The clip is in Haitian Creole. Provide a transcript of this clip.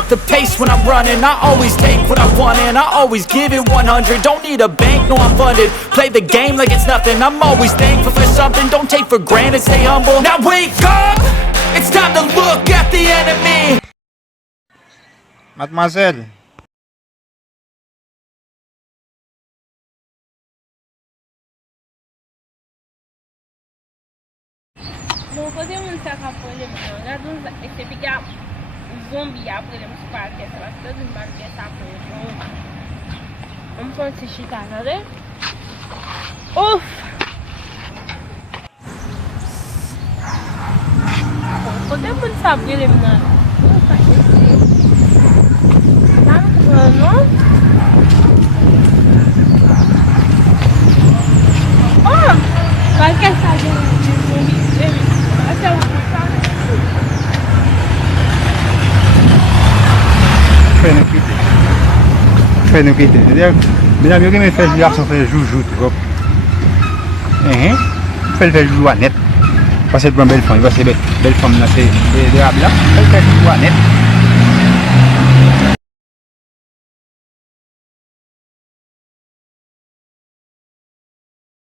set the pace when I'm running. I always take what I want and I always give it 100. Don't need a bank, no I'm funded. Play the game like it's nothing. I'm always thankful for something. Don't take for granted, stay humble. Now wake up, it's time to look at the enemy. Mademoiselle. Bon, kote moun sa ka problem nan, gado se piga zombi a problem sou pa ke sa la se doun ban ke sa problem. On fon ti chita, gade? Ouf! Kote moun sa problem nan, moun sa ese. Nan moun non? Oh! Ban ke sa gen zombi, zombi. Fais nous quitter. Mesdames, vous avez fait le garçon fait joujou. Fait le joujou à net. Parce que c'est une belle femme. Il va se belle femme là, c'est des arabes là. Fait le joujou à net.